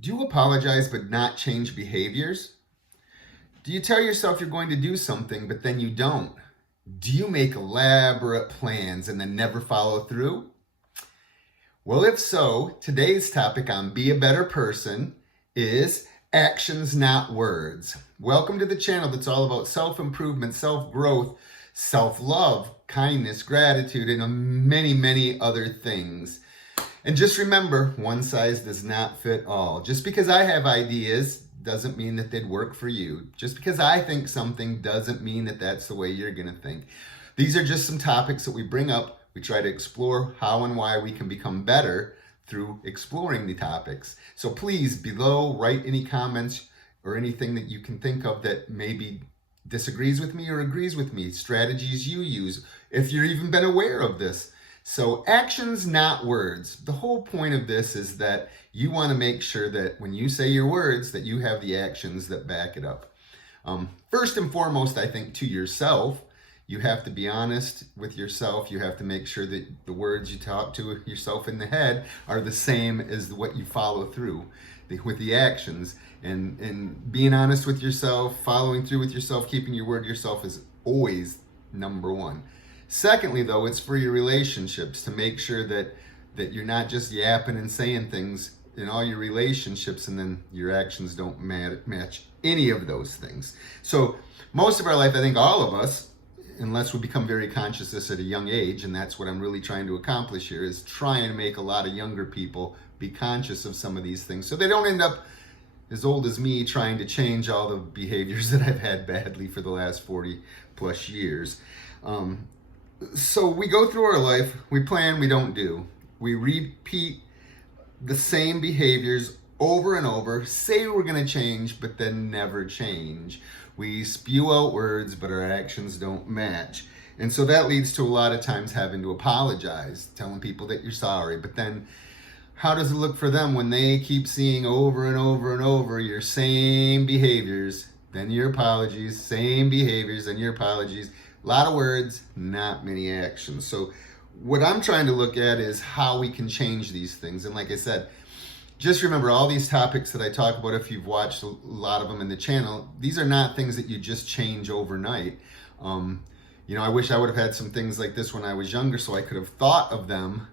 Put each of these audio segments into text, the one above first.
Do you apologize but not change behaviors? Do you tell yourself you're going to do something but then you don't? Do you make elaborate plans and then never follow through? Well, if so, today's topic on Be a Better Person is actions, not words. Welcome to the channel that's all about self-improvement, self-growth, self-love, kindness, gratitude, and many, many other things. And just remember, one size does not fit all. Just because I have ideas doesn't mean that they'd work for you. Just because I think something doesn't mean that that's the way you're going to think. These are just some topics that we bring up. We try to explore how and why we can become better through exploring the topics. So please, below, write any comments or anything that you can think of that maybe disagrees with me or agrees with me, strategies you use, if you've even been aware of this. So actions, not words. The whole point of this is that you want to make sure that when you say your words, that you have the actions that back it up. First and foremost, I think to yourself, you have to be honest with yourself. You have to make sure that the words you talk to yourself in the head are the same as what you follow through with the actions. And being honest with yourself, following through with yourself, keeping your word to yourself is always number one. Secondly, though, it's for your relationships to make sure that you're not just yapping and saying things in all your relationships and then your actions don't match any of those things. So most of our life, I think all of us, unless we become very conscious of this at a young age, and that's what I'm really trying to accomplish here, is trying to make a lot of younger people be conscious of some of these things so they don't end up as old as me trying to change all the behaviors that I've had badly for the last 40 plus years. So we go through our life, we plan, we don't do. We repeat the same behaviors over and over, say we're going to change, but then never change. We spew out words, but our actions don't match. And so that leads to a lot of times having to apologize, telling people that you're sorry. But then how does it look for them when they keep seeing over and over and over your same behaviors, then your apologies, same behaviors, then your apologies. A lot of words, not many actions. So what I'm trying to look at is how we can change these things. And like I said, just remember all these topics that I talk about, if you've watched a lot of them in the channel, these are not things that you just change overnight. I wish I would have had some things like this when I was younger so I could have thought of them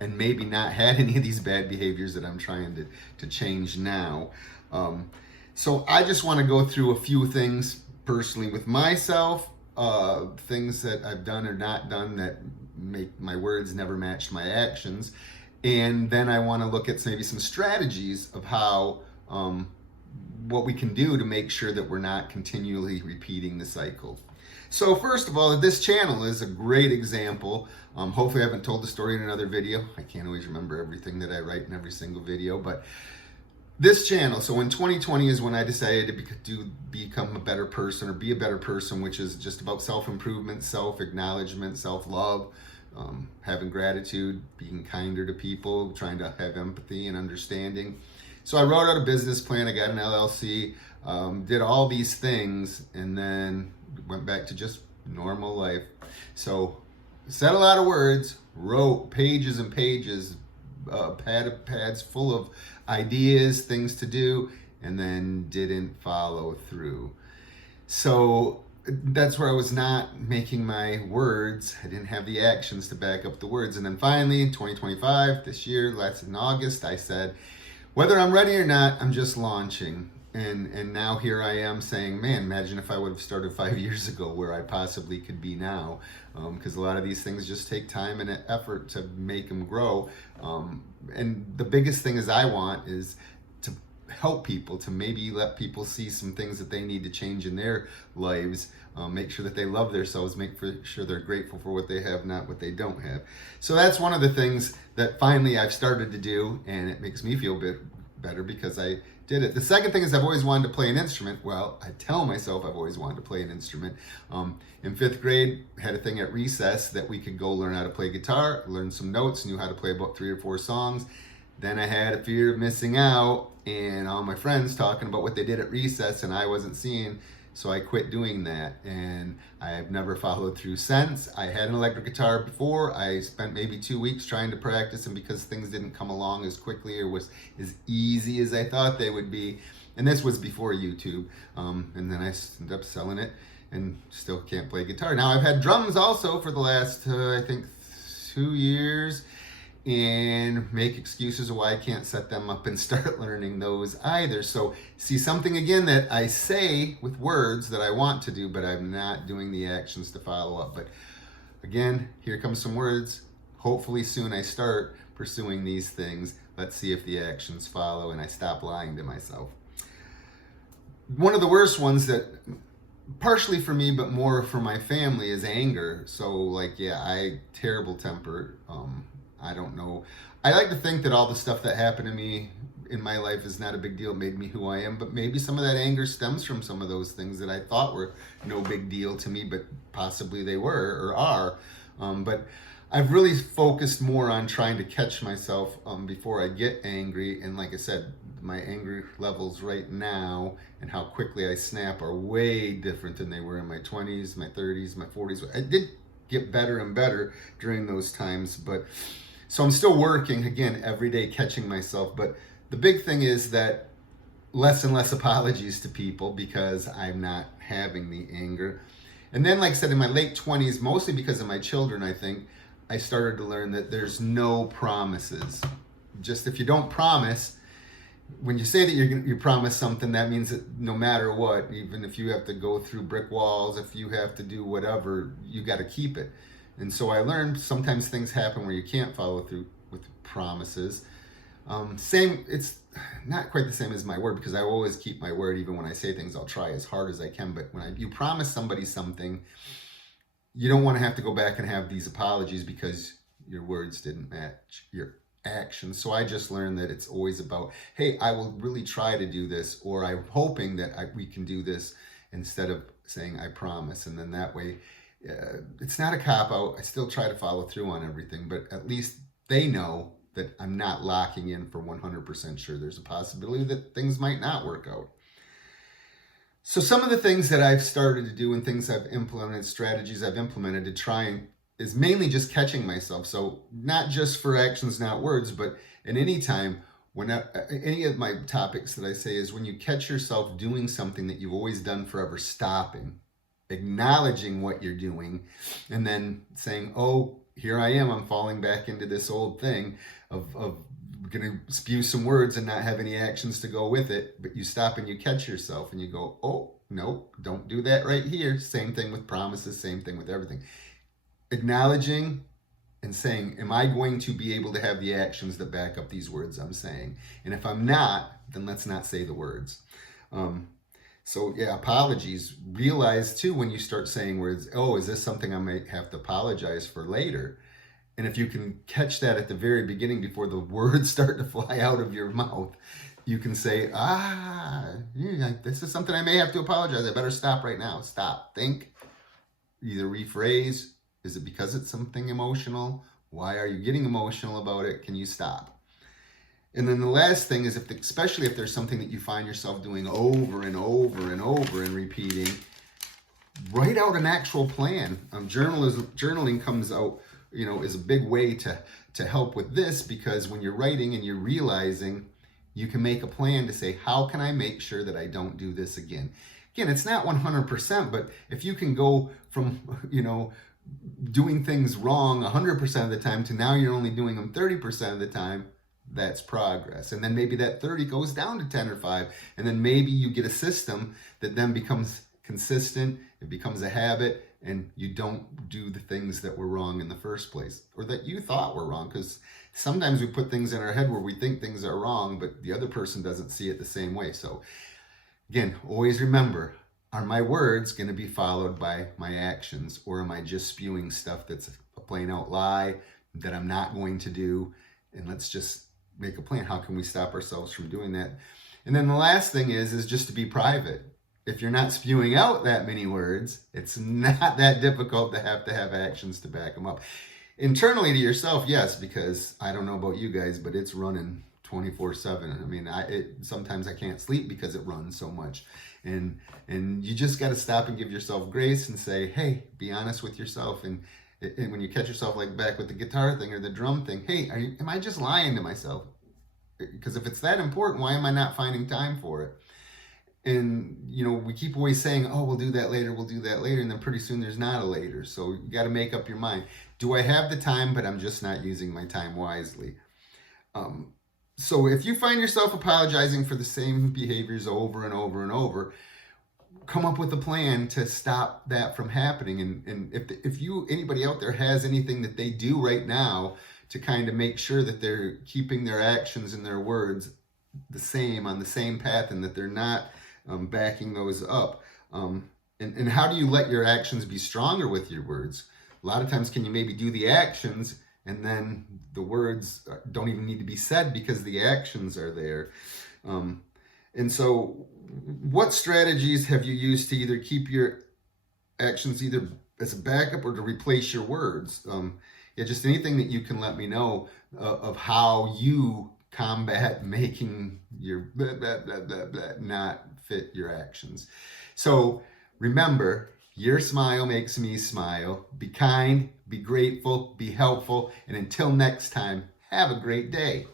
and maybe not had any of these bad behaviors that I'm trying to change now. So I just want to go through a few things personally with myself, things that I've done or not done that make my words never match my actions. And then I want to look at maybe some strategies of how, what we can do to make sure that we're not continually repeating the cycle. So first of all, this channel is a great example. Hopefully I haven't told the story in another video. I can't always remember everything that I write in every single video, but this channel, so in 2020 is when I decided to become a better person or be a better person, which is just about self-improvement, self-acknowledgement, self-love, having gratitude, being kinder to people, trying to have empathy and understanding. So I wrote out a business plan, I got an LLC, did all these things, and then went back to just normal life. So said a lot of words, wrote pages and pages, pads full of ideas, things to do, and then didn't follow through. So that's where I was not making my words. I didn't have the actions to back up the words. And then finally in 2025, this year, last in August, I said, whether I'm ready or not, I'm just launching. And now here I am saying, man, imagine if I would have started 5 years ago where I possibly could be now. Because a lot of these things just take time and effort to make them grow. And the biggest thing is I want is to help people, to maybe let people see some things that they need to change in their lives, make sure that they love themselves, make sure they're grateful for what they have, not what they don't have. So that's one of the things that finally I've started to do, and it makes me feel a bit better because I did it. The second thing is I've always wanted to play an instrument. Well, I tell myself I've always wanted to play an instrument. In 5th grade, had a thing at recess that we could go learn how to play guitar, learn some notes, knew how to play about 3 or 4 songs. Then I had a fear of missing out and all my friends talking about what they did at recess, and I wasn't seeing So I quit doing that, and I've never followed through since. I had an electric guitar before. I spent maybe 2 weeks trying to practice, and because things didn't come along as quickly or was as easy as I thought they would be, and this was before YouTube, and then I ended up selling it and still can't play guitar. Now I've had drums also for the last, I think, 2 years, and make excuses of why I can't set them up and start learning those either. So see, something again that I say with words that I want to do, but I'm not doing the actions to follow up. But again, here comes some words. Hopefully soon I start pursuing these things. Let's see if the actions follow and I stop lying to myself. One of the worst ones that, partially for me, but more for my family, is anger. So like, yeah, terrible temper. I don't know. I like to think that all the stuff that happened to me in my life is not a big deal. It made me who I am, but maybe some of that anger stems from some of those things that I thought were no big deal to me, but possibly they were or are. But I've really focused more on trying to catch myself before I get angry. And like I said, my anger levels right now and how quickly I snap are way different than they were in my 20s, my 30s, my 40s. I did get better and better during those times, but so I'm still working, again, every day catching myself. But the big thing is that less and less apologies to people because I'm not having the anger. And then, like I said, in my late 20s, mostly because of my children, I think, I started to learn that there's no promises. Just if you don't promise, when you say that you promise something, that means that no matter what, even if you have to go through brick walls, if you have to do whatever, you got to keep it. And so I learned sometimes things happen where you can't follow through with promises. It's not quite the same as my word, because I always keep my word. Even when I say things, I'll try as hard as I can. But when you promise somebody something, you don't want to have to go back and have these apologies because your words didn't match your actions. So I just learned that it's always about, hey, I will really try to do this, or I'm hoping that we can do this, instead of saying I promise. And then that way, it's not a cop-out. I still try to follow through on everything, but at least they know that I'm not locking in for 100% sure. There's a possibility that things might not work out. So some of the things that I've started to do and things I've implemented, strategies I've implemented to try is mainly just catching myself. So not just for actions, not words, but at any time, when any of my topics that I say is when you catch yourself doing something that you've always done forever, stopping, acknowledging what you're doing, and then saying, oh, here I am, I'm falling back into this old thing of going to spew some words and not have any actions to go with it. But you stop and you catch yourself and you go, oh, no, don't do that right here. Same thing with promises, same thing with everything. Acknowledging and saying, am I going to be able to have the actions that back up these words I'm saying? And if I'm not, then let's not say the words. So yeah, apologies. Realize too, when you start saying words, oh, is this something I might have to apologize for later? And if you can catch that at the very beginning before the words start to fly out of your mouth, you can say, this is something I may have to apologize. I better stop right now. Stop. Think. Either rephrase. Is it because it's something emotional? Why are you getting emotional about it? Can you stop? And then the last thing is, especially if there's something that you find yourself doing over and over and over and repeating, write out an actual plan. Journaling comes out, is a big way to help with this, because when you're writing and you're realizing, you can make a plan to say, how can I make sure that I don't do this again? Again, it's not 100%, but if you can go from, doing things wrong 100% of the time to now you're only doing them 30% of the time, that's progress. And then maybe that 30 goes down to 10 or 5, and then maybe you get a system that then becomes consistent, it becomes a habit, and you don't do the things that were wrong in the first place, or that you thought were wrong, because sometimes we put things in our head where we think things are wrong, but the other person doesn't see it the same way. So again, always remember, are my words going to be followed by my actions, or am I just spewing stuff that's a plain out lie that I'm not going to do? And let's just make a plan. How can we stop ourselves from doing that? And then the last thing is just to be private. If you're not spewing out that many words, it's not that difficult to have actions to back them up. Internally to yourself, yes, because I don't know about you guys, but it's running 24/7. I mean, sometimes I can't sleep because it runs so much. And you just got to stop and give yourself grace and say, hey, be honest with yourself. And when you catch yourself like back with the guitar thing or the drum thing, hey, am I just lying to myself? Because if it's that important, why am I not finding time for it? And, we keep always saying, oh, we'll do that later. And then pretty soon there's not a later. So you got to make up your mind. Do I have the time, but I'm just not using my time wisely? So if you find yourself apologizing for the same behaviors over and over and over, come up with a plan to stop that from happening. And if anybody out there has anything that they do right now to kind of make sure that they're keeping their actions and their words the same, on the same path, and that they're not backing those up. And how do you let your actions be stronger with your words? A lot of times, can you maybe do the actions and then the words don't even need to be said because the actions are there? And so what strategies have you used to either keep your actions either as a backup or to replace your words? Just anything that you can let me know of how you combat making your blah, blah, blah, blah, blah, not fit your actions. So remember, your smile makes me smile. Be kind, be grateful, be helpful, and until next time, have a great day.